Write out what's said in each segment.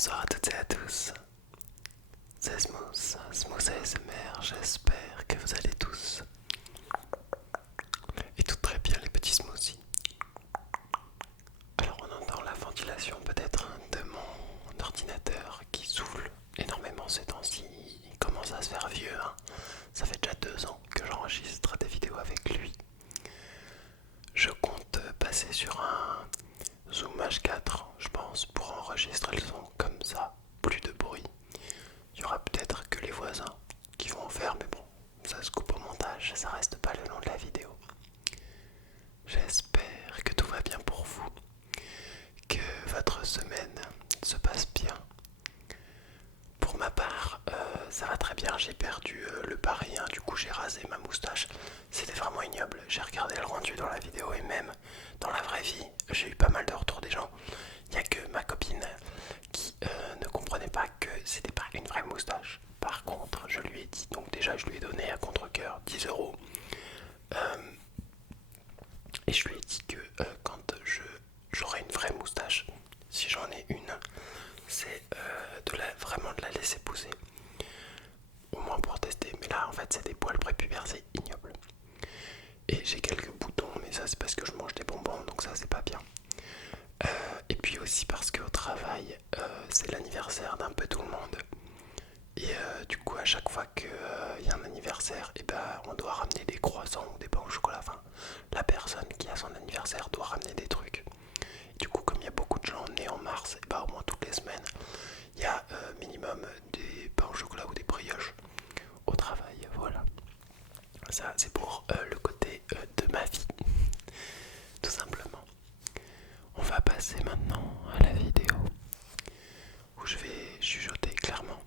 Bonsoir à toutes et à tous, c'est Smooth ASMR, j'espère que vous allez tous et tout très bien les petits smoothies. Alors on entend la ventilation peut-être de mon ordinateur qui souffle énormément ces temps-ci, il commence à se faire vieux, hein. Ça fait déjà 2 ans que j'enregistre des vidéos avec lui. Je compte passer sur un Zoom H4, je pense, pour enregistrer le son comme ça, plus de bruit. Il y aura peut-être que les voisins qui vont en faire, mais bon, ça se coupe au montage, ça reste pas le long de la vidéo. J'espère que tout va bien pour vous, que votre semaine se passe bien. Pour ma part, ça va très bien, j'ai perdu le pari, hein, du coup j'ai rasé ma moustache. C'était vraiment ignoble, j'ai regardé le rendu dans la vidéo et même dans la vraie vie, j'ai eu pas mal de retours des gens. Il n'y a que ma copine qui ne comprenait pas que c'était pas une vraie moustache. Par contre, je lui ai dit, donc déjà je lui ai donné à contre-cœur 10 € et je lui ai dit que quand j'aurai une vraie moustache, si j'en ai une, c'est vraiment de la laisser pousser. Au moins pour tester, mais là en fait c'est des poils prépubères, c'est ignoble. Et j'ai quelques boutons, mais ça c'est parce que je mange des bonbons, donc ça c'est pas bien. Et puis aussi parce qu'au travail, c'est l'anniversaire d'un peu tout le monde. Et du coup, à chaque fois qu'il y a un anniversaire, et ben, on doit ramener des croissants ou des pains au chocolat. Enfin, la personne qui a son anniversaire doit ramener des trucs. Et du coup, comme il y a beaucoup de gens nés en mars, et ben, au moins toutes les semaines, il y a minimum des pains au chocolat ou des brioches au travail. Voilà. Ça, c'est pour le côté de ma vie, tout simplement. On va passer maintenant à la vidéo où je vais chuchoter clairement.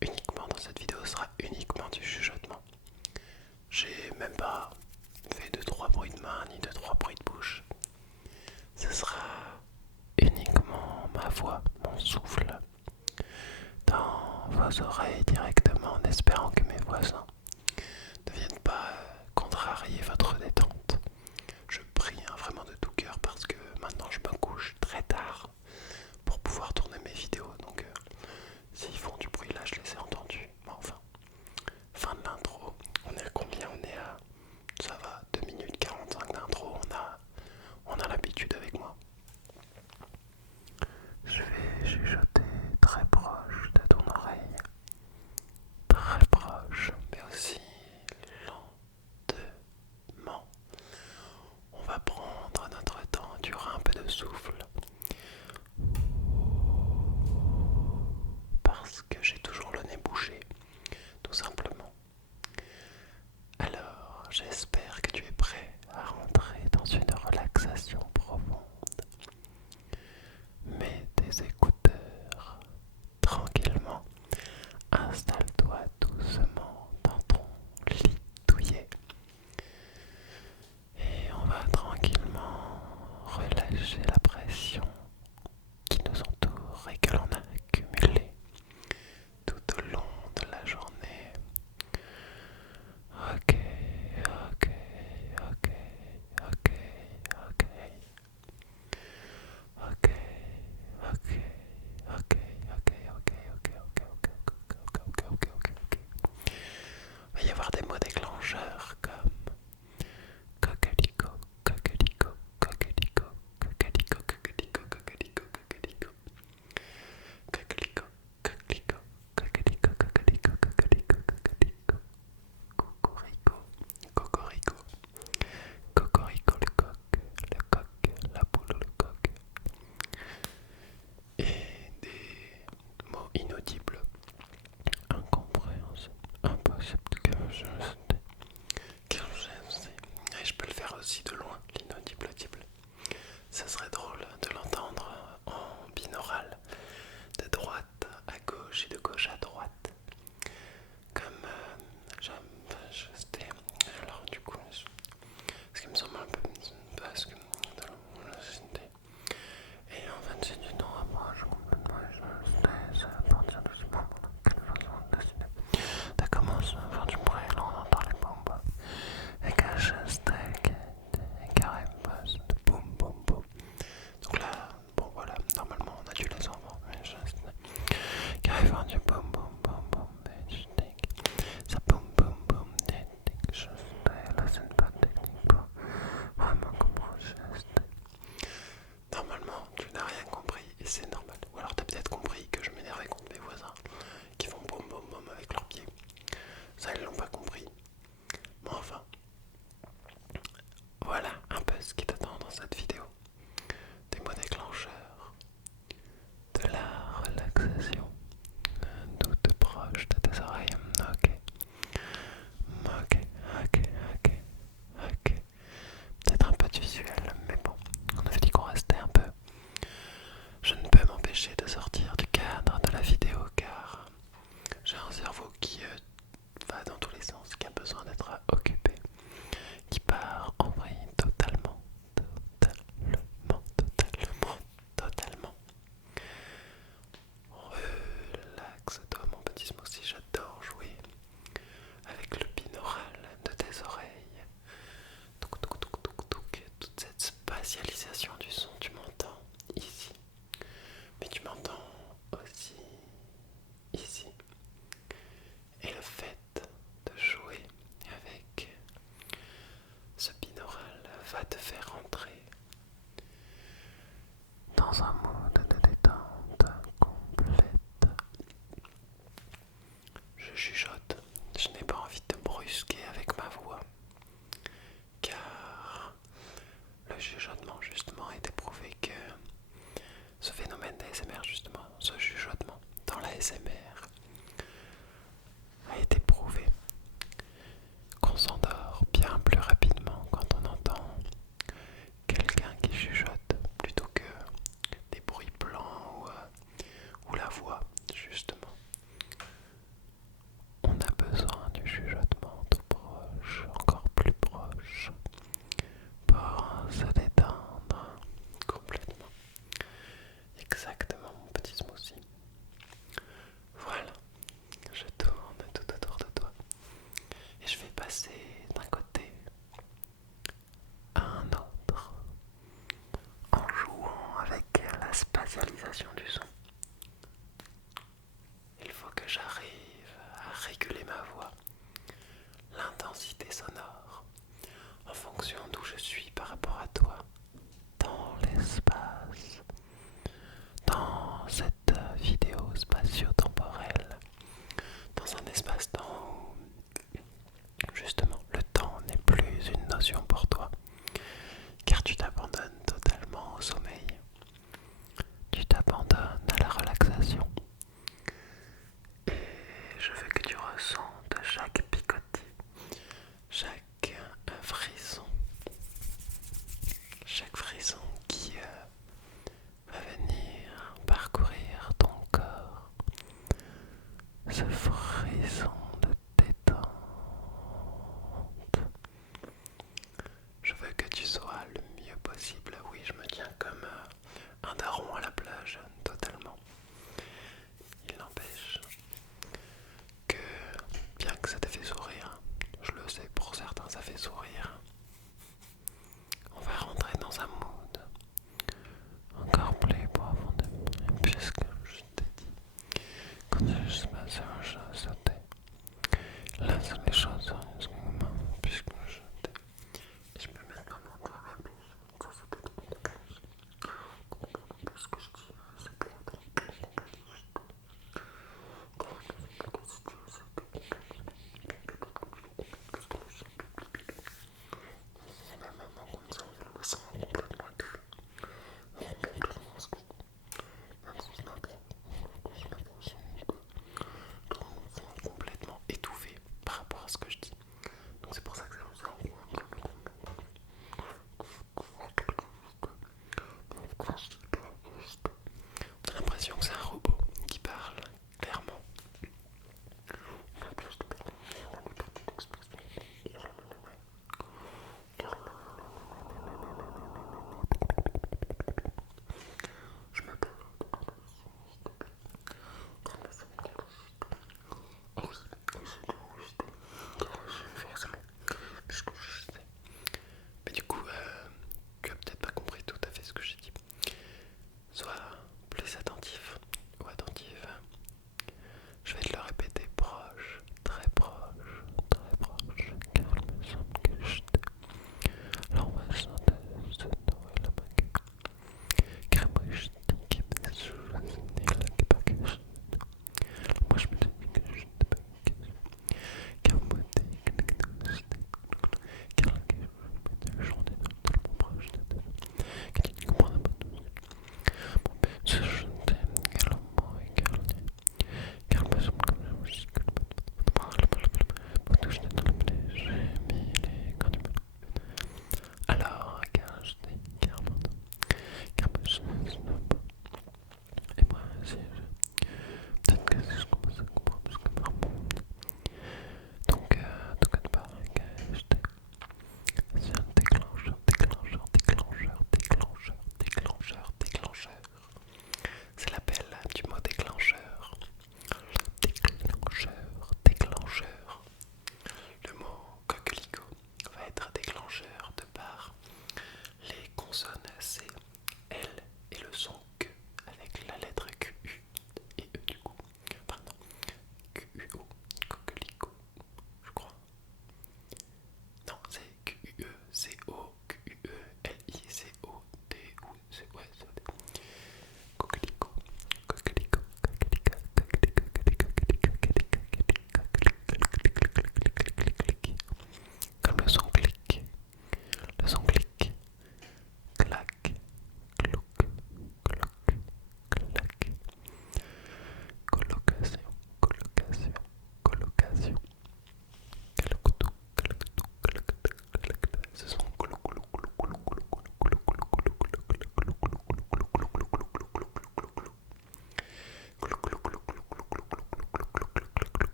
Uniquement dans cette vidéo sera uniquement du chuchotement. J'ai même pas fait de 3 bruits de main ni de 3 bruits de bouche. Ce sera uniquement ma voix, mon souffle dans vos oreilles directement en espérant que mes voisins ne viennent pas contrarier votre détente. Je prie vraiment de tout cœur parce que maintenant je me couche très tard pour pouvoir tourner mes vidéos. Donc s'ils font du bruit là, je les ai entendus. Mais enfin, fin de l'intro. On est à combien? On est à... Ça va, 2 minutes 45 d'intro. On a l'habitude avec moi. Je vais chuchoter très proche de ton oreille. Très proche, mais aussi lentement. On va prendre notre temps, tu auras un peu de souffle. Parce que j'ai toujours le nez bouché, tout simplement. Alors, j'espère que tu es prêt à rentrer dans une relaxation profonde. Mets tes écouteurs tranquillement. Installe-toi doucement dans ton lit douillet. Et on va tranquillement relâcher la pression qui nous entoure et que l'on a accumulée tout au long de la journée. Ok, ok, ok, ok, ok. Ok, ok, ok, ok, ok, ok, ok, ok, ok, ok, ok, ok, ok. Il va y avoir des mots déclencheurs comme coquelicot, coquelicot, coquelicot, coquelicot, coquelicot, coquelicot, coquelicot. Coquelicot, coquelicot, coquelicot, coquelicot, coquelicot, coquelicot. Cocorico, cocorico. Cocorico le coq, la poule le coq. Et des mots inaudibles, incompréhensibles, impossibles que je sais. Et je peux le faire aussi de loin, l'inaudible audible. Ça serait drôle de l'entendre en binaural, de droite à gauche et de gauche à droite. Comme c'était. Alors du coup, ce qui me semble un peu parce que et en fait c'est du temps rapproche complètement et ça va partir doucement pendant quelle façon de dessiner. Ça commence à faire du bruit, là on entend les bombes. Et que je stack, et chuchote, je n'ai pas envie de te brusquer avec ma voix, car le chuchotement justement a été prouvé que ce phénomène d'ASMR justement, ce chuchotement dans l'ASMR a été prouvé qu'on s'endort bien plus rapidement quand on entend quelqu'un qui chuchote plutôt que des bruits blancs ou la voix justement. On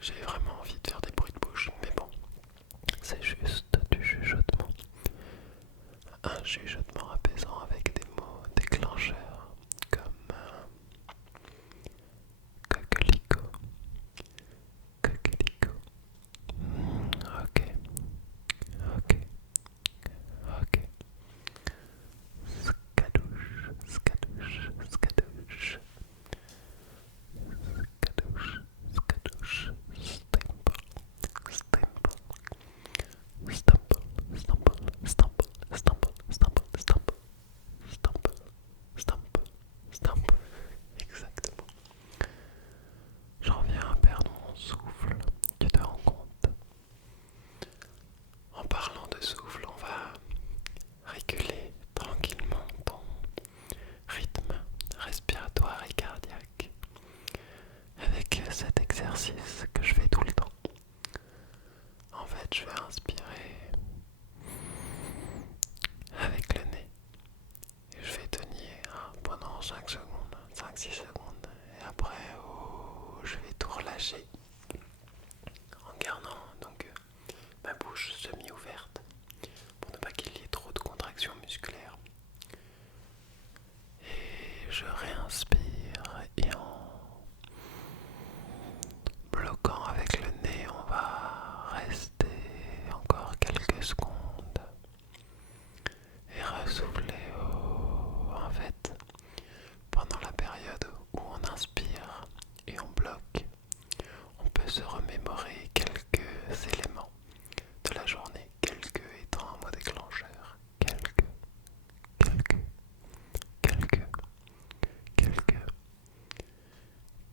J'ai vraiment envie de faire des bruits de bouche, mais bon, c'est juste du chuchotement. Un chuchotement apaisant avec des mots déclencheurs comme coquelicot, coquelicot. Ok, ok, ok. Skadouche, skadouche, skadouche. Skadouche, skadouche. Stample, stample. Stumble, stumble, stumble, stumble, stumble, stumble, stumble, stumble, stumble. Exactement. J'en viens à perdre mon souffle. Tu te rends compte? En parlant de souffle, on va réguler tranquillement ton rythme respiratoire et cardiaque avec cet exercice que je fais tout le temps. En fait, je vais inspirer avec le nez et je vais tenir pendant 5 secondes, 5-6 secondes et après je vais tout relâcher en gardant donc ma bouche semi-ouverte pour ne pas qu'il y ait trop de contractions musculaires. Et je réinspire et en bloquant avec le nez, on va rester encore quelques secondes et ressouffler en fait pendant la période où on inspire et on bloque. On peut se remémorer quelques éléments de la journée, quelques étant un mot déclencheur, quelques, quelques,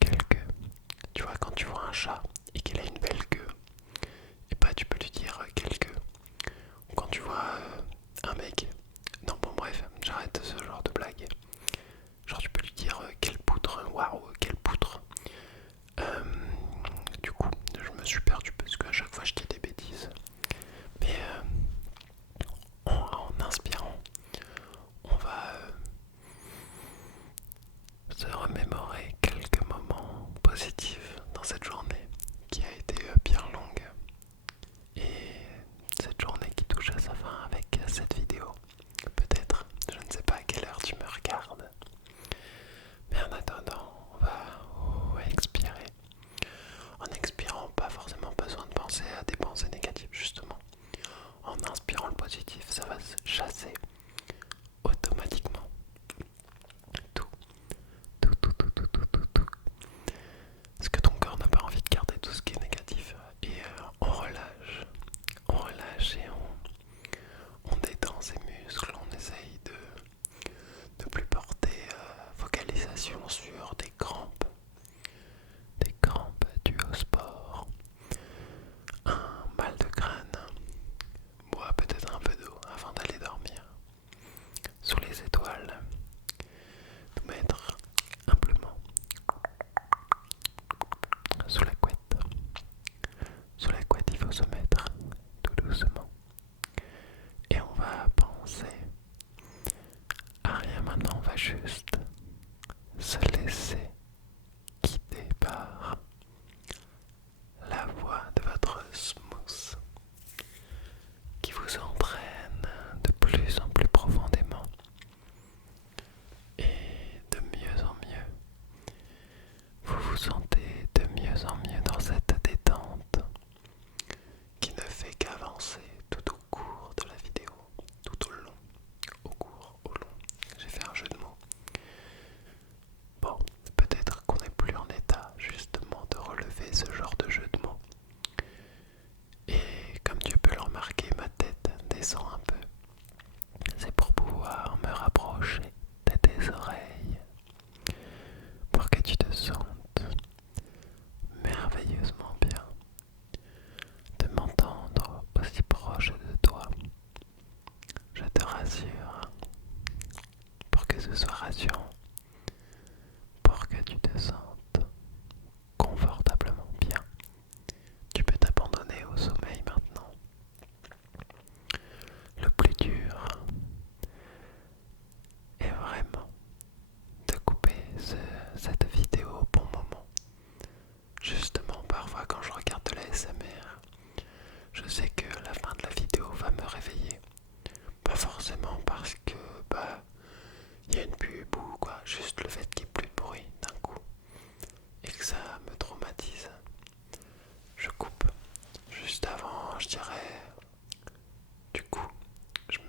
quelques. Tu vois, quand tu vois un chat et qu'il a une belle queue, et bah tu peux lui dire quelques. Ou quand tu vois un mec, non bon bref, j'arrête ce genre de blague. Genre tu peux lui dire quelle poutre, waouh, quelle poutre. Du coup, je me suis perdu parce qu'à chaque fois je dis des bêtises. Mais en inspirant, on va se remémorer quelques moments positifs dans cette journée qui a été bien longue. Et cette journée qui touche à sa fin avec cette vidéo. Peut-être, je ne sais pas à quelle heure tu me regardes. Mais en attendant, on va expirer. En expirant, pas forcément besoin de penser à des pensées négatives justement. En inspirant le positif, ça va se chasser automatiquement tout, tout. Parce que ton corps n'a pas envie de garder tout ce qui est négatif. Et on relâche et on détend ses muscles, on essaye de ne plus porter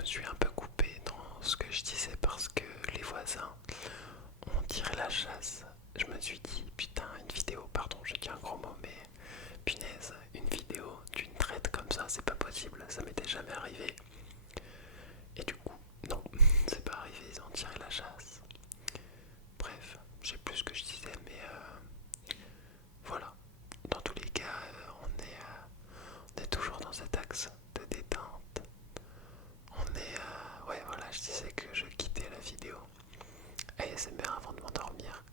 suis un peu coupé dans ce que je disais parce que les voisins ont tiré la chasse. Je me suis dit, putain, une vidéo, pardon, j'ai dit un gros mot, mais punaise, une vidéo d'une traite comme ça, c'est pas possible, ça m'était jamais arrivé. Et du coup, non, c'est pas arrivé, ils ont tiré la chasse. Bref, je sais plus ce que je disais, mais voilà. Dans tous les cas, on est toujours dans cet axe de détente. Ouais, voilà, je disais que je quittais la vidéo ASMR avant de m'endormir.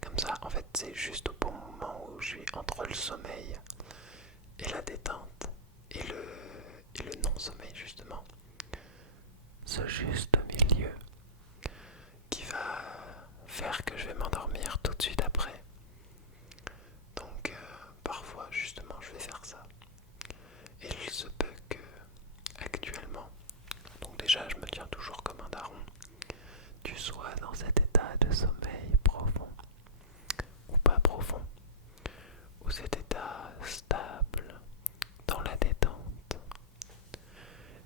Comme ça, en fait, c'est juste au bon moment où je suis entre le sommeil et la détente et le non-sommeil, justement. Ce juste milieu qui va faire que je vais m'endormir tout de suite après. Donc, parfois, justement, je vais faire ça. Et il se peut que, actuellement, donc déjà, je me tiens toujours comme un daron, tu sois dans cet état de sommeil profond ou pas profond, ou cet état stable dans la détente.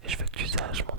Et je veux que tu saches, mon